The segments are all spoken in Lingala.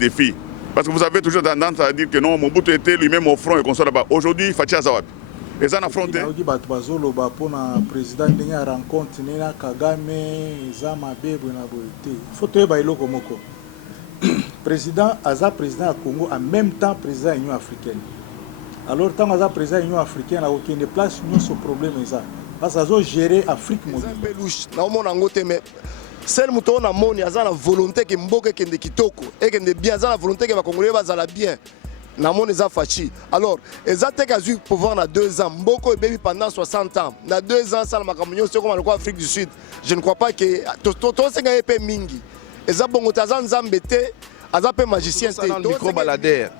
défis. Parce que vous avez toujours tendance à dire que non, Mobutu était lui-même au front et qu'on soit là-bas. Aujourd'hui, Fachi Azawad. Et ça, on a affronté. Le président de la rencontre, Kagame, le président Aza président du Congo en même temps président de l'Union africaine. Alors, tant que président de l'Union africaine, il n'y a aucune place sur le problème. Parce que gérer l'Afrique. Celle muto na moni aza na volonté que mboke kende kitoko et kende bien aza na volonté que ba congolais bazala bien na moni za Fachi. Alors ezate kazu pouvoir na 2 ans mboko ebebi pendant 60 ans na 2 ans ça la makamunyo c'est comme en Afrique du Sud. Je ne crois pas que to senga epé mingi eza bongo taza nzambe te aza pe magicien te micro baladère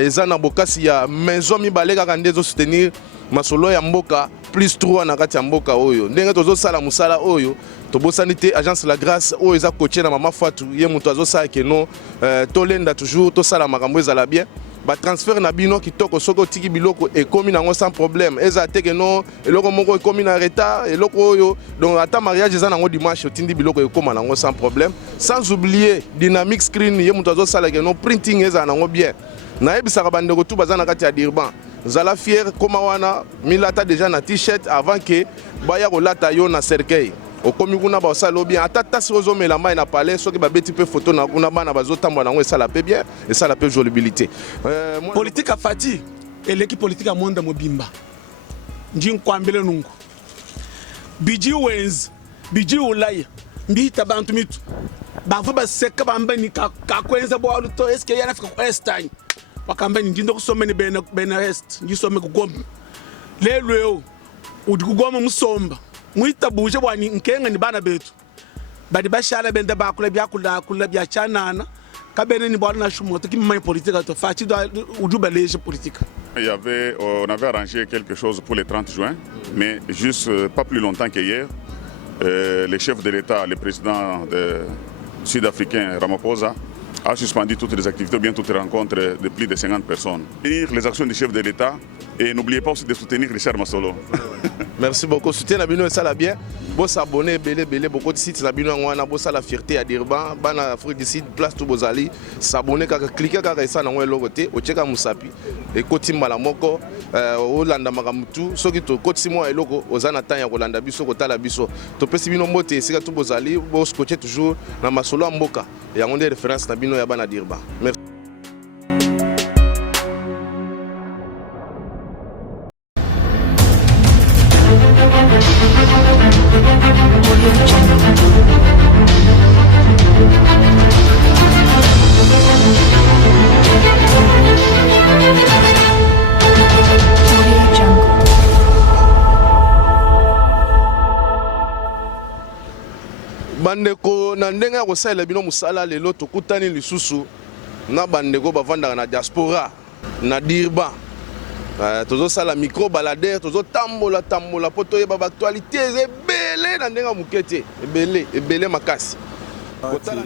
eza na bokasi ya maison mibale kaka ndezo soutenir masolo ya mboka plus 3 na kati ya mboka oyo ndenge tozo sala musala oyo tobosani te agence la grâce oyo eza coaché na mama Fatou ye muto azosala keno tolenda toujours tosala makambo ezala bien ba transfert na bino kitoko soko tiki biloko ekomi nango sans problème eza te keno eloko moko ekomi na retard eloko oyo donc ata mariage eza nango dimanche otindi biloko ekoma nango sans problème sans oublier dynamic screen ye muto azosala keno printing eza nango bien nayebisaka bandeko tu baza na kati ya Durban zala fier koma wana milata déjà na t-shirt avant que baya kolata yo na cercueil okomi kuna ba osala bien ata tasi ozomela mai na palais soki babeti pe photo na kuna bana bazotambwa nango esala pe bien esala pe jolibilité politique a Fati et l'équipe politique a monde mobimba nji nkwambele nungu biji wenz biji ulaya mbita bantu mitu bavu baseka bambani ka kwenza bo aluto eske yana fika ko estany wakambani ngindo kusomeni bena est ngisome kugomba lelo udi kugoma musomba muita buje bwani nkenga ni bana betu badi bashala benda bakula byakula byachanana kabene ni bwana shumoto kimma politique to Fachi udu baleje politique. On avait arrangé quelque chose pour le 30 juin, mais juste pas plus longtemps qu'hier, le chef de l'État, le président sud-africain Ramaphosa, a suspendu toutes les activités, bien toutes les rencontres de plus de 50 personnes. Les actions du chef de l'État et n'oubliez pas aussi de soutenir Richard Masolo. Merci beaucoup. Soutien à Bino et ça la bien. Vous s'abonnez, belé, beaucoup de sites à Bino, on a la fierté à Durban, ban Afrique du Sud, place tout Bozali, s'abonner, cliquer car ça dans le côté, au Tcheka Moussapi, et Kotim Malamoko, Olanda Magamutu, ceux qui te Kotimo et Logo, aux Anatanya, Olanda Biso, Kotala Biso. Tu peux si Bino Moté, c'est tout Bozali, vous scotchez toujours dans Masolo Mboka, et on a des références à Bino et Bana Durban. Merci. Bandeko na ndenge ya kosala bino musala lelo tokutani lisusu na bandeko bavandaka na diaspora na Durban tozo sala micro baladère tozo tambola po toyeba ba actualité ebele na ndenge mukete ebele makasi kotala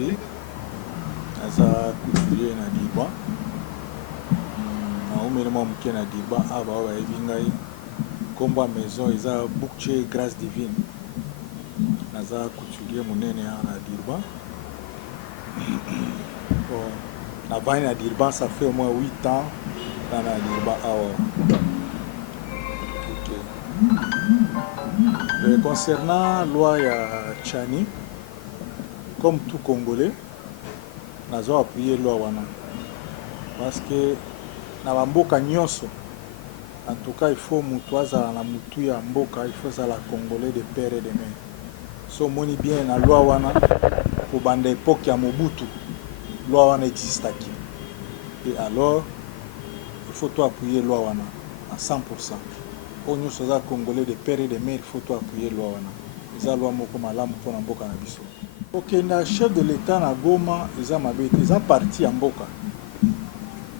aza kutuye na Durban na omele mo muke na Durban aba wa ebingai komba maison eza Boucher Grâce Divine naza couturier monene na Durban. Bon, na bani na Durban ça fait au moins 8 ans dans la Durban. Okay. Concernant loi ya Tchani, comme tout Congolais, nazo appuyer loi wana parce que na bamboka nyonso en tout cas il faut mutuaza na mutu ya mboka il faut ça la Congolais de père et de mère. So moni bien na loi wana pour bande époque ya Mobutu loi wana existe qui et alors il faut toi appuyer loi wana à 100%. Pour nous soza Congolais de père et de mère il faut toi appuyer loi wana eza loi moko malamu pour na mboka na biso. OK na chef de l'état na Goma eza mabete eza parti ya mboka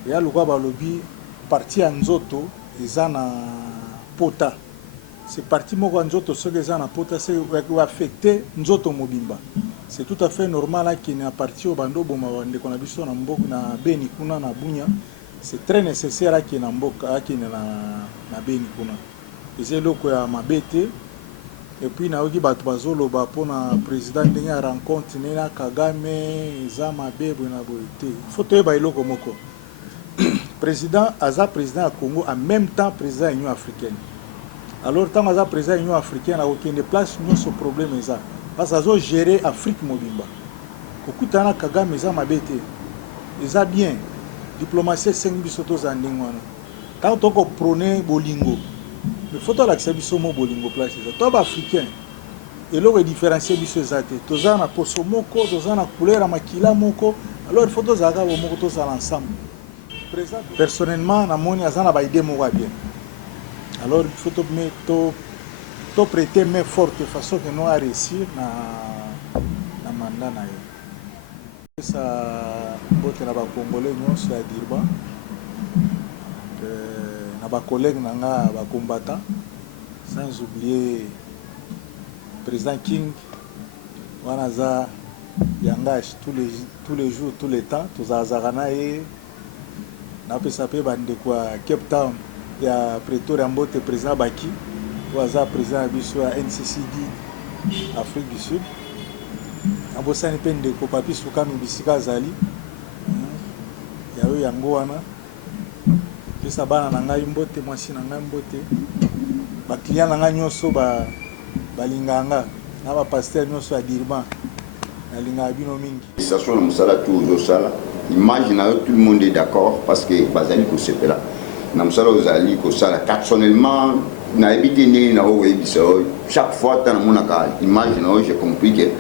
ya lukwa balobi parti ya nzoto eza na pota. C'est parti moko nzoto soki eza na pota c'est affecté nzoto mobimba. C'est tout à fait normal qu'il y ait un parti au bando boma bande qu'on a biso na mboka na Beni kuna na Bunya. C'est très nécessaire qu'il y ait na mboka qu'il y ait na Beni kuna. C'est loko ya mabete et puis naoki bato bazoloba mpona président ndenge ya rencontre ne na Kagame eza mabe boye na boye te faut toyeba eloko moko président aza président ya Congo en même temps président ya Union africaine. Alors ntango aza président ya Union africaine akokende place nyonso problème eza parce azo gérer Afrique mobimba kokutana na Kagame eza mabe te eza bien diplomatie esengi biso tozala ndenge wana ntango tokoprône bolingo mais faut tolakisa biso mo bolingo place eza to baafricain eloko edifférencie biso eza te tozala na poso moko tozala na couleur ya makila moko alors il faut tozalaka bomoko tozala ensemble. Personnellement namoni aza na baide moko ya bien alors il faut to prêter main forte façon que nous a réussir na mandat na yo. Sa bote na bakongolais nyonso ya Durban na bacollègue na nga bakombata sans oublier président King wana aza yangage tous les jours tous les temps tozalazaka na ye napesa mpe bandeko ya Cape Town ya Pretoria mbote président Baki oyo aza président ya biso ya NCCD Afrique du Sud abosani mpe ndeko Papi Sukami bisika azali yayo yango wana pesa bana na ngai mbote mwasi na ngai mbote baklient na ngai nyonso balinganga na bapaster nyonso ya Durban nalingaka bino mingi. Station na mosala tu ozosala image na yo tout le monde est d'accord parce que bazali kosepela na mosala ozali kosala personnellement nayebi te ndenge na oyo oyebisa oyo chaque fois ta namonaka image na oyo j'ai compris que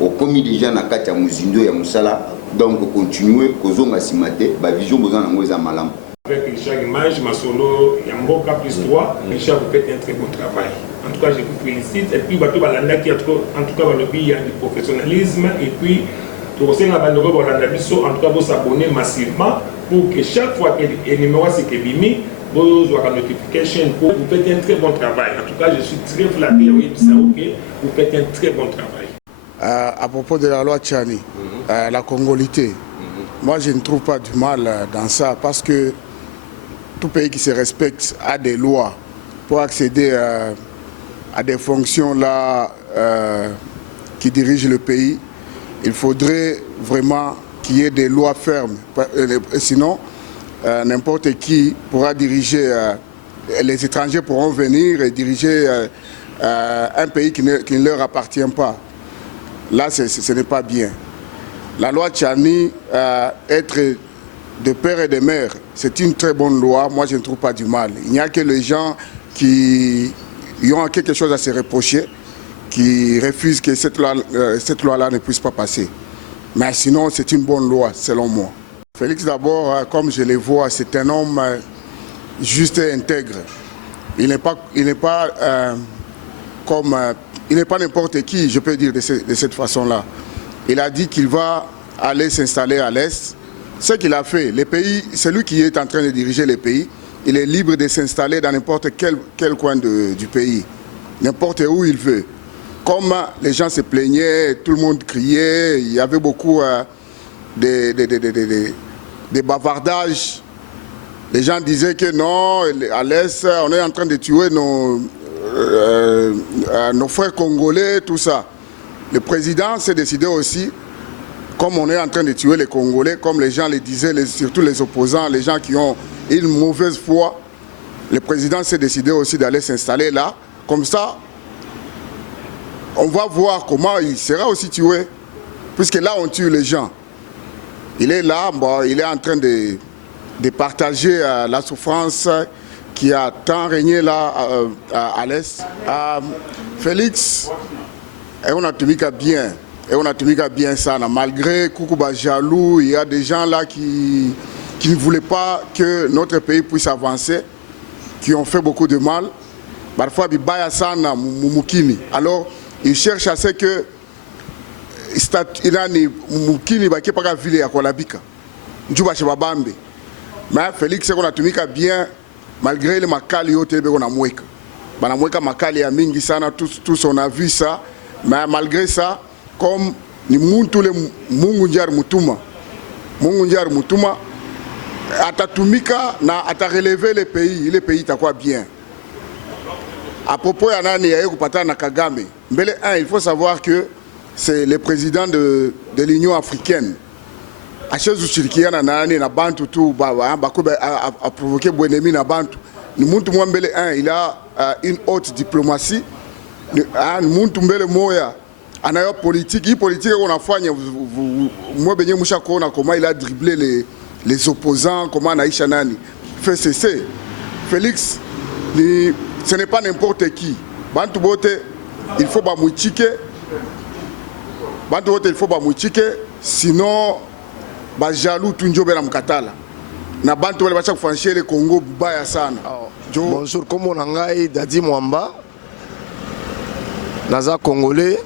okomi déjà na kati ya mozindo ya mosala donc continue kozonga nsima te bavision boza nango eza malamu. Avec Richard Image, Masolo, Yamboka plus 3, Richard, vous faites un très bon travail. En tout cas, je vous félicite. Et puis, Bato Balanda, qui en tout cas, il y a du professionnalisme. Et puis, tout le en tout cas, vous s'abonnez massivement pour que chaque fois que le numéro c'est Kebimi, vous avez la notification. Vous faites un très bon travail. En tout cas, je suis très flatté. Vous faites un très bon travail. À propos de la loi Tchani, la congolité, moi je ne trouve pas du mal dans ça parce que tout pays qui se respecte a des lois pour accéder à des fonctions là qui dirigent le pays. Il faudrait vraiment qu'il y ait des lois fermes. Sinon, n'importe qui pourra diriger, les étrangers pourront venir et diriger un pays qui ne leur appartient pas. Là, ce n'est pas bien. La loi Tchani, être de père et de mère, c'est une très bonne loi. Moi, je ne trouve pas du mal. Il n'y a que les gens qui ont quelque chose à se reprocher, qui refusent que cette loi-là ne puisse pas passer. Mais sinon, c'est une bonne loi, selon moi. Félix, d'abord, comme je le vois, c'est un homme juste et intègre. Il n'est pas n'importe qui, je peux dire de cette façon-là. Il a dit qu'il va aller s'installer à l'Est. Ce qu'il a fait, les pays, c'est lui qui est en train de diriger les pays. Il est libre de s'installer dans n'importe quel coin du pays, n'importe où il veut. Comme les gens se plaignaient, tout le monde criait, il y avait beaucoup de bavardages. Les gens disaient que non, à l'Est, on est en train de tuer nos frères congolais, tout ça. Le président s'est décidé aussi, comme on est en train de tuer les Congolais, comme les gens le disaient, surtout les opposants, les gens qui ont une mauvaise foi, le président s'est décidé aussi d'aller s'installer là. Comme ça, on va voir comment il sera aussi tué, puisque là on tue les gens. Il est là, bon, il est en train de partager la souffrance qui a tant régné là à l'Est. Félix, on a tenu qu'à bien. Et on a tenu qu'à bien ça. Malgré Koukouba jaloux, il y a des gens là qui ne voulaient pas que notre pays puisse avancer, qui ont fait beaucoup de mal. Parfois, alors, ils cherchent à ce que mais Félix, on a tenu qu'à bien, malgré les makali, on a moueka. Makali a mingi sana, tous on a vu ça. Mais malgré ça, comme ni tous les Mungunjar Mutuma, atatumika na ata relever les pays t'a quoi bien. À propos ya nani ya kupatana na Kagame, mbele il faut savoir que c'est le président de l'Union africaine. Achezi ushirikiana na nani na bantu tu a provoqué bwenemi na bantu. Ni muntu mwa mbele il a une haute diplomatie. Ni muntu mbele moya anayo politique. Hii politique qu'on afanya mwa benye musha kuona comment il a dribblé les opposants, comment anaisha nani. Fait cesser. Félix, ce n'est pas n'importe qui. Bantu bote, il faut bamouchike. Bantu bote, il faut bamouchike. Sinon, ba jaloux tunjobe na mkatala. Na bantu wale bacha kufanshia le Congo baya sana. Bonjour, comme on a Dadi Mwamba, Naza Congolais,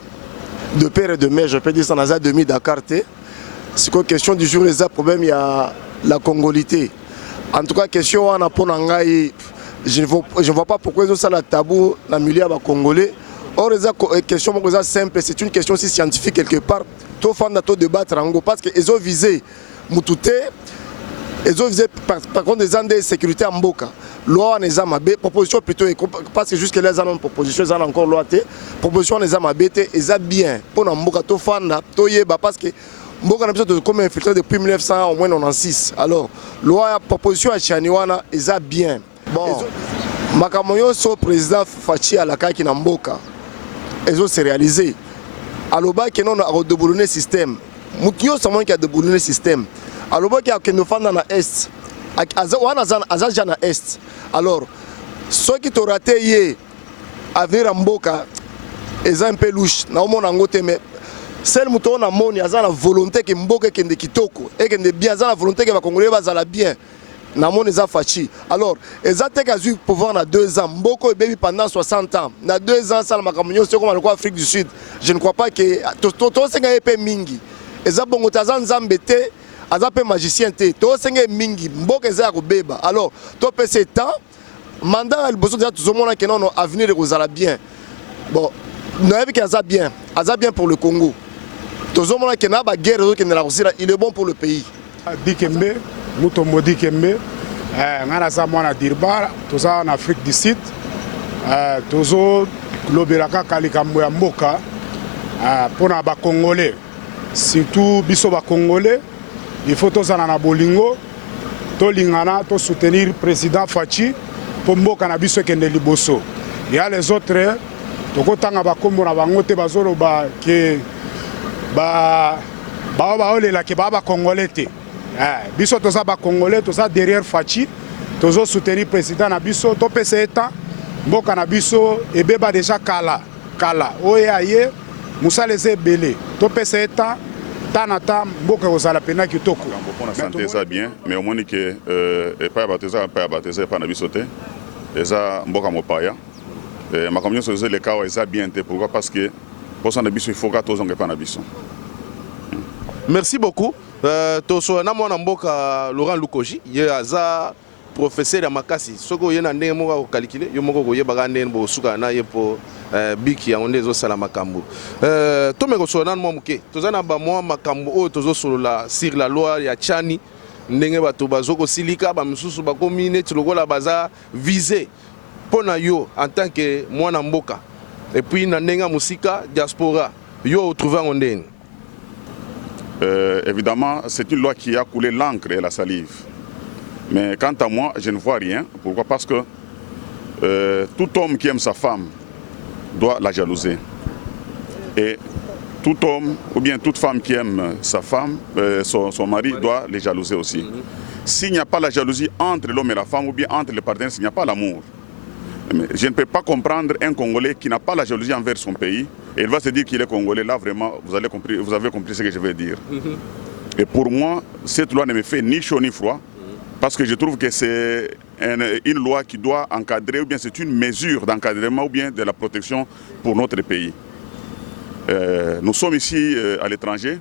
de père et de mère, je peux dire ça, Naza demi Dakar. C'est quoi question du jour, les problèmes, il y a la congolité. En tout cas, question on a pour Nangaï, je ne vois pas pourquoi ils ont ça la tabou dans le milieu congolais. Or, les questions simple, c'est une question aussi scientifique quelque part. Tout fan de débattre en gros parce qu'ils ont visé Moutouté, ils ont visé par contre des ans de sécurité en Mboka. Loi en Ezamabé, proposition plutôt, parce que jusque là, ils ont une proposition, ils ont encore loi. Proposition en Ezamabé, ils ont bien. Pour Mboka, tout fan, tout yeba, parce que Mboka a besoin de comme infiltré depuis 1900 au moins 96. Alors, loi proposition à Chaniwana, ils ont bien. Bon, Makamoyo, son président Fachi à la Kaki Namboka, ils ont se réalisé. Alors, il y a un déboulonné système. Moutio, c'est moi qui a déboulonné système. Alors, il y a un fan dans l'Est. Azajan à Est. Alors, ceux qui t'ont raté à venir à Mboka, ils sont un peu louches. Mais celle qui a la volonté que Mboka est kitoko et que bien la volonté que les Congolais va bien. Namon eza fachi. Alors, ils ont eu pouvoir dans 2 ans. Mboko est baby pendant 60 ans. Dans 2 ans, ça le macamonio, c'est comme en Afrique du Sud. Je ne crois pas que tout ce qui est mingi. Ils ont bon tazan zambete, ils ont magicien té. Tout ce qui est mingi. Mboko est à beba. Alors, tout ce temps, mandat le besoin de tout le monde qui non avenir de bien. Bon, nous avons qu'il a bien. Il bien pour le Congo. Tout le monde qui n'a pas guerre qui ne la Russie, il est bon pour le pays. Dikembe, Mutomodi Kembe, ngana za mwana Dirba, toza en Afrique du Sud, tozo lobelaka kalikambo ya mboka pona ba Congolais, surtout biso ba Congolais, il faut tozana na bolingo, to lingana, to soutenir président Fachi pour mboka na biso kende liboso. Il y a les autres, toko tanga ba kombo na bango te bazolo ba ke ba olela ke ba Congolais te. Biso toza ba Congolais, toza derrière Fachi, tozo soutenir président na biso, to pese eta mboka na biso ebeba déjà kala oye aye musaleze belé, to pese eta tanata mboka ozala pena kitoko. On a santé ça bien, mais au moins que pas baptisé pas na biso te. Eza mboka mopaya. Ma communauté sur les cas eza bien te pourquoi parce que pour ça na biso il faut que tozonge pas na biso. Merci beaucoup. Toso na mwana mboka Laurent Lukoji, ye aza professeur ya makasi. Soko ye na ndenge moko ko calculer, yo moko ko yeba ndenge bo suka na ye po biki ya onde zo sala makambo. To me ko so na mwa muke. Toza na ba mwa makambo o tozo solola sur la loi ya Chani. Ndenge bato bazoko silika ba misusu ba komine tilokola baza visé pona yo en tant que mwana mboka. Et puis na ndenge musika diaspora yo trouver ondene. Évidemment, c'est une loi qui a coulé l'encre et la salive. Mais quant à moi, je ne vois rien. Pourquoi? Parce que tout homme qui aime sa femme doit la jalouser. Et tout homme, ou bien toute femme qui aime sa femme, son mari, doit les jalouser aussi. S'il n'y a pas la jalousie entre l'homme et la femme, ou bien entre les partenaires, s'il n'y a pas l'amour. Mais je ne peux pas comprendre un Congolais qui n'a pas la jalousie envers son pays. Et il va se dire qu'il est Congolais. Là, vraiment, vous avez compris ce que je veux dire. Et pour moi, cette loi ne me fait ni chaud ni froid. Parce que je trouve que c'est une loi qui doit encadrer, ou bien c'est une mesure d'encadrement, ou bien de la protection pour notre pays. Nous sommes ici à l'étranger.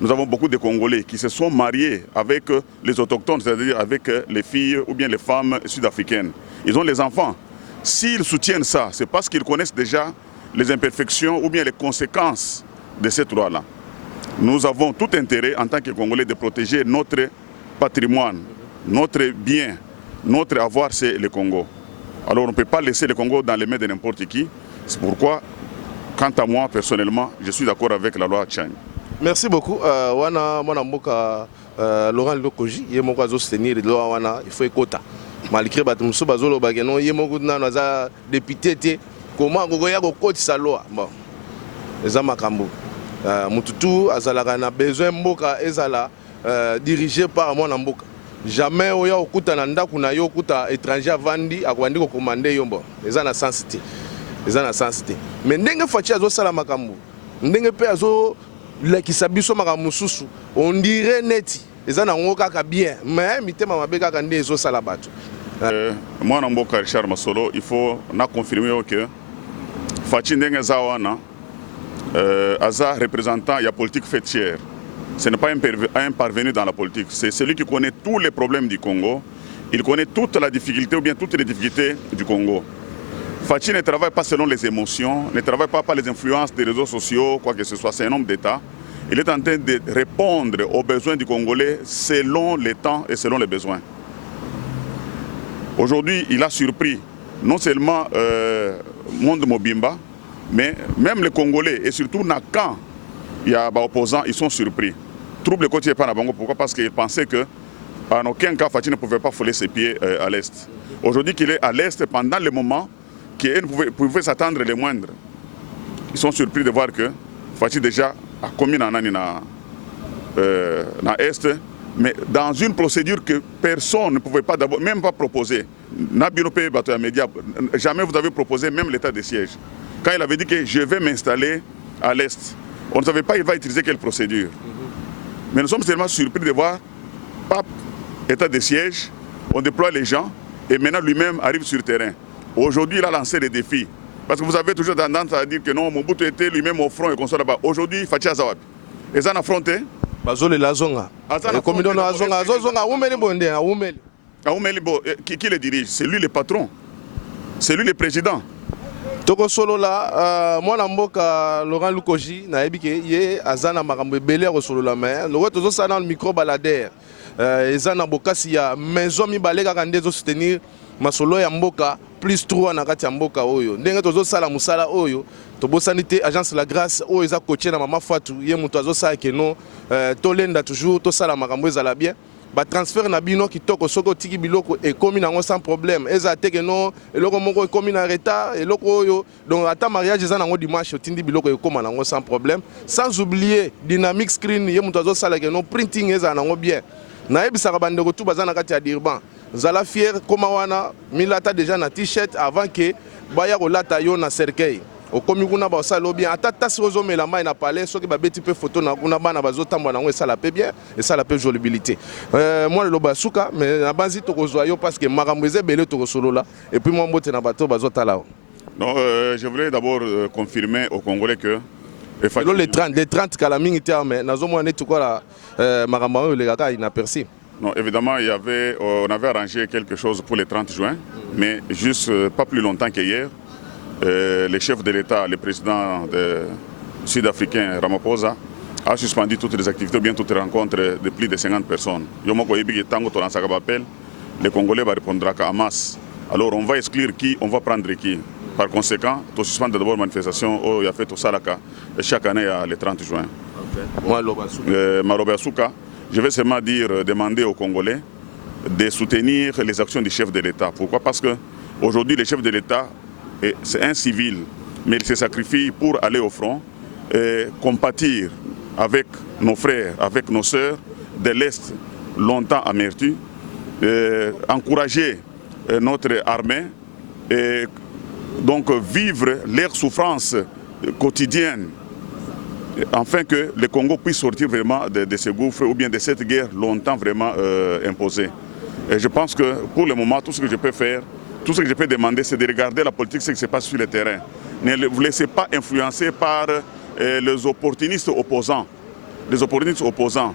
Nous avons beaucoup de Congolais qui se sont mariés avec les autochtones, c'est-à-dire avec les filles ou bien les femmes sud-africaines. Ils ont les enfants. S'ils soutiennent ça, c'est parce qu'ils connaissent déjà les imperfections ou bien les conséquences de cette loi-là. Nous avons tout intérêt en tant que Congolais de protéger notre patrimoine, notre bien, notre avoir, c'est le Congo. Alors on ne peut pas laisser le Congo dans les mains de n'importe qui. C'est pourquoi, quant à moi, personnellement, je suis d'accord avec la loi Tchani. Merci beaucoup. Wana mwana mboka Laurent Lokoji, il moko azo soutenir loi wana, il faut écouter. Malgré bato muso bazolo bageno, il moko na naza député té comment gogoya ko kotisa loi. Bon. Eza makambo. Mututu azalaka na besoin mboka ezala dirigé par mwana mboka. Jamais oya okuta na ndaku na yo okuta étranger avandi akwandi ko commander yo bon. Eza na sensité. Eza na sensité. Mais ndenge fachi azo sala makambo. Ndenge pe azo lekisa biso makambo mususu. On dirait neti. Eza na ngo kaka bien. Mais mitema mabe kaka nde ezo sala bato. Mwana mboka Richard Masolo, il faut na confirmer que fachi ndenge za wana aza représentant ya politique fêtière. Ce n'est pas un parvenu dans la politique, c'est celui qui connaît tous les problèmes du Congo. Il connaît toute la difficulté ou bien toutes les difficultés du Congo. Fachi ne travaille pas selon les émotions, ne travaille pas par les influences des réseaux sociaux, quoi que ce soit, c'est un homme d'État. Il est en train de répondre aux besoins du Congolais selon les temps et selon les besoins. Aujourd'hui, il a surpris non seulement Monde Mobimba, mais même les Congolais, et surtout Nakan, il y a des opposants, ils sont surpris. Trouble côté par Nabango, pourquoi? Parce qu'ils pensaient qu'en aucun cas, Fachi ne pouvait pas fouler ses pieds à l'Est. Aujourd'hui qu'il est à l'Est, pendant le moment qu'il pouvait s'attendre les moindres, ils sont surpris de voir que Fachi déjà a commis dans l'Est, mais dans une procédure que personne ne pouvait pas d'abord, même pas proposer. Jamais vous avez proposé même l'état de siège. Quand il avait dit que je vais m'installer à l'Est, on ne savait pas qu'il va utiliser quelle procédure. Mais nous sommes tellement surpris de voir, pape, état de siège, on déploie les gens et maintenant lui-même arrive sur le terrain. Aujourd'hui, il a lancé des défis. Parce que vous avez toujours tendance à dire que non, Mobutu était lui-même au front et qu'on soit là-bas. Aujourd'hui, Fachi Azawad. Ils ont affronté. Qui le dirige? C'est lui le patron. C'est lui le président. Toko solo la mwana mboka Laurent Lukoji na yebi ke ye azana makambo ebele ko solo la mais le tozo sana le micro balader ezana bokasi ya maison mi baleka ka ndezo soutenir masolo ya mboka plus 3 na kati ya mboka oyo ndenge tozo sala musala oyo tobosani te agence la grâce oyo eza coaché na mama Fatou ye muto azo sala ke no tolenda toujours to sala makambo ezala bien. Ba transfert na bino kitoko soko tiki biloko ekomi nango sans problème eza teke no eloko moko ekomi na retard eloko oyo donc ata mariage eza nango dimanche otindi biloko ekoma nango sans problème sans oublier dynamic screen ye muto azo sala ke no printing eza nango bien na yebisaka bandeko tu baza na kati ya Durban zala fier koma wana milata déjà na t-shirt avant que baya kolata yo na cercueil okomi kuna ba osala bien ata tasi ozomela mai na palais soki babeti pe photo na kuna bana bazotambwa nango esala pe bien esala pe jolibilité moi le loba suka mais na banzi tokozwa yo parce que makambo ezebele tokosolola et puis moi mbote na bato bazotala. Non, je voulais d'abord confirmer aux Congolais que les 30 kalamingi te mais nazomona netu kwa makambo le kaka inaperçu. Non, évidemment, on avait arrangé quelque chose pour le 30 juin, mais juste pas plus longtemps qu'hier. Le chef de l'État, le président sud-africain Ramaphosa, a suspendu toutes les activités, bien toutes les rencontres de plus de 50 personnes. Les Congolais vont répondre en masse. Alors on va exclure qui, on va prendre qui. Par conséquent, on suspend d'abord la manifestation où il y a fait au Salaka chaque année le 30 juin. Marobe Asuka, je vais seulement demander aux Congolais de soutenir les actions du chef de l'État. Pourquoi? Parce qu'aujourd'hui, le chef de l'État, c'est un civil, mais il se sacrifie pour aller au front et compatir avec nos frères, avec nos sœurs de l'Est, longtemps amertus, encourager notre armée et donc vivre leurs souffrances quotidiennes, afin que le Congo puisse sortir vraiment de ce gouffre ou bien de cette guerre longtemps vraiment imposée. Et je pense que pour le moment, tout ce que je peux faire, tout ce que je peux demander, c'est de regarder la politique, ce qui se passe sur le terrain. Ne vous laissez pas influencer par les opportunistes opposants. Les opportunistes opposants.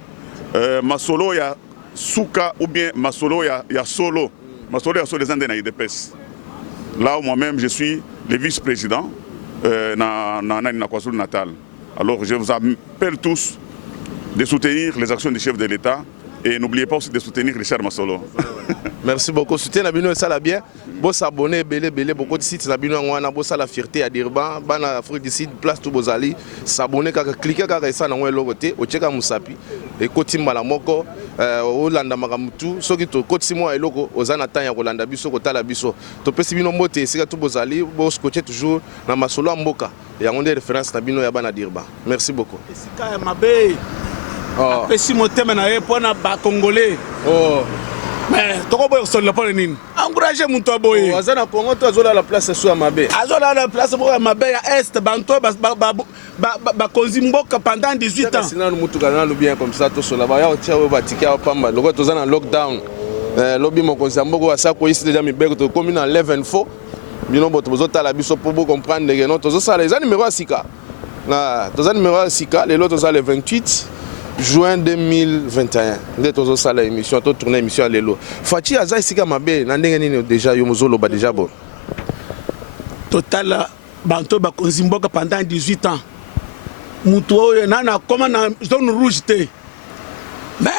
Masolo ya Souka ou bien Masolo ya Solo. Masolo ya Solo des Andes na IDPS. Là où moi-même je suis le vice-président na KwaZulu-Natal. Alors je vous appelle tous de soutenir les actions du chef de l'État Et n'oubliez pas aussi de soutenir Richard Masolo. Merci beaucoup. Soutien Nabino et ça la bien. Bon s'abonner, belé, beaucoup de sites Nabino Ngwana, bon ça la fierté à Dirban, ban Afrique du Sud, place tout Bozali, s'abonner, cliquer car ça dans le côté, au Tcheka Moussapi, et Kotim Malamoko, Olanda Magamutu, ce qui te Kotimo et Logo, aux Anatanya, Rolanda Biso, Kotala Biso. Tu peux si bien monter, c'est tout Bozali, bon scotcher toujours dans Masolo Mboka, et on a des références Nabino Yabana Dirban. Merci beaucoup. Pesi motema na ye pona ba congolais. Mais toko boy so le pona nini? Encourager muntu aboye. Azana Congo to azola la place so Mabe. Azola la place bo Mabe ya est banto ba konzimboka pendant 18 ans. Sinon mutu kana lu bien comme ça to so la ba ya tia ba tikia pamba. Loko to zana lockdown. Lobi mo konzamboko asako ici déjà mi beko to commune en 11 info. Bino boto bozota la biso pour comprendre que non to zo ça les numéro asika. Na to za numéro asika les lotos za le 28 juin 2021. Nous avons fait l'émission, nous avons tourné l'émission à l'élo. Fati Aza Sika Mabe, nous avons déjà eu déjà bon. Total, Banto Bakonzimboka pendant 18 ans. Moutou, nana, comment dans zone rouge té. Mais,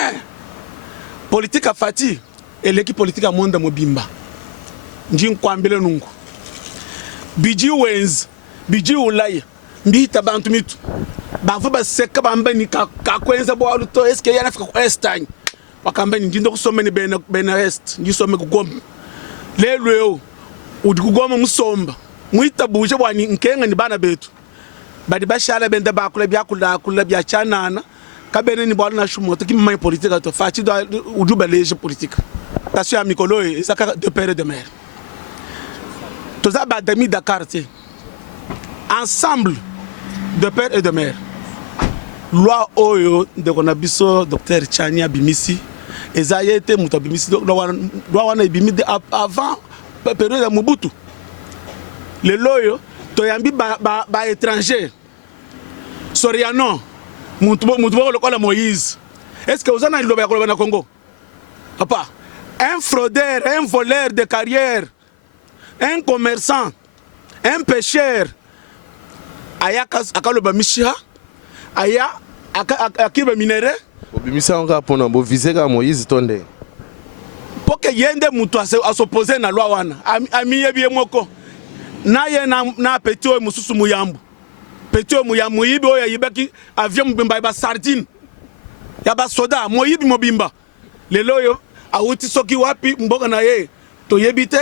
politique à Fati, et l'équipe politique à Monde Mobimba. Njin Kwambele Nungu. Biji Wenz, Biji Ulay, Mbita Bantu Mitu. Bavu baseka bambani kakwenza bo aluto eske yana fika ku Estany wakambani ndindo kusomeni bena est ndisome kugoma lelo udi kugoma musomba muita buje bwani nkenga ni bana betu badi bashala benda bakula byakula byachanana kabene ni bwana shumoto kimma politique to fati do udu beleje politique tasio ya mikolo ezaka de père et de mère toza badami Dakar te ensemble de père et de mère. Loi Oyo de Konabiso, docteur Chania Bimisi, et ça a été Mouta Bimisi, loi Bimisi avant la période de Mobutu. Le loyo, Toyambi ba étranger. Soriano, Moutoubo le Kola Moïse. Est-ce que vous en avez le Congo? Papa, un fraudeur, un voleur de carrière, un commerçant, un pêcheur. Aya akaloba mishiha aya akiba minere obimisa nga pona bo viser ka Moïse tonde poke yende mutu asopose na loi wana amiyebi moko naye na petio mususu muyambu petio muyambu yibi oya yibaki avion mbimba ba sardine ya ba soda moyibi mobimba lelo yo awuti soki wapi mboka na ye to yebite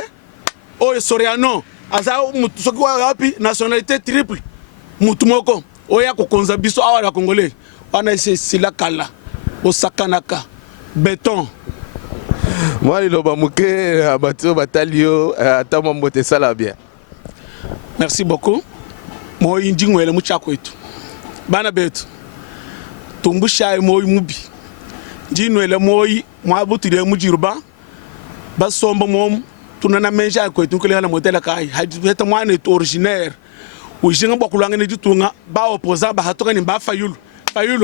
oyo Soriano aza mutu soki wapi nationalité triple Mutumoko, oya kokonza biso awa la Congolais, wana ese sila kala, osakanaka, béton. Moi il loba muke abatio batalio atama mbote sala bien. Merci beaucoup. Moi indingwele muchako itu. Bana betu. Tumbusha moi mubi. Ndinwele moi mwabutire mujiruba. Basomba mom tunana menja ko itu kele na modela kai. Hadi mwana est originaire. Ujinga bokulanga ne ditunga ba opposa ba hatoka ni ba fayulu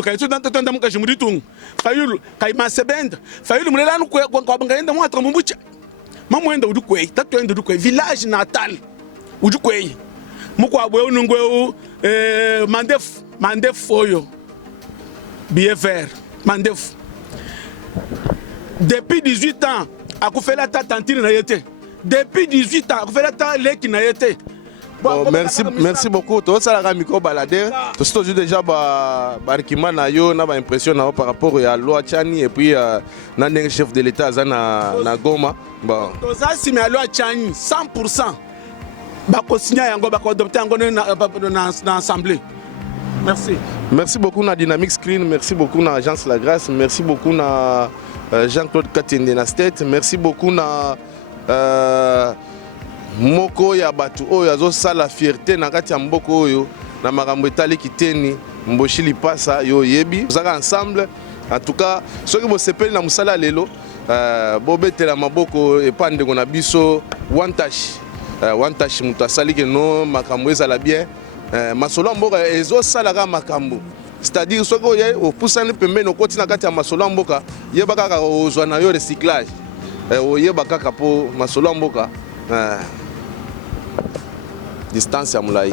kai tu tanta tanta muka jimuri tunga fayulu kai masebenda fayulu mulelanu kwa bangaenda mwatra mumbucha mamwenda udukwei tatu enda udukwei village natal udukwei mukwa bwe unungwe mandef oyo BFR mandef depuis 18 ans akufela ta tantine na yete depuis 18 ans akufela ta leki na yete. Bon, merci beaucoup. Tout ça la micro balader. Tout ça déjà barkima na yo na ba impression na par rapport à loi Chani et puis na chef de l'état na Goma. Bon. Tout ça si mais loi Chani 100% ba ko signer yango ba ko adopter yango na assemblée. Merci. Merci beaucoup na Dynamic Screen, merci beaucoup na Agence La Grâce, merci beaucoup na Jean-Claude Katende na State, merci beaucoup na moko ya batu oyo azosala fierté na kati ya mboko oyo na makambo etali kiteni mboshili pasa yo yebi zaka ensemble. En tout cas soki bosepeli na musala lelo bobetela maboko epande ko na biso one touch mutu asali ke no makambo ezala bien masolo mboka ezosalaka makambo, c'est-à-dire soki oye opusani pembeni okoti na kati ya masolo mboka yeba kaka ozwa na yo recyclage oyeba kaka po masolo mboka distance ya mulai.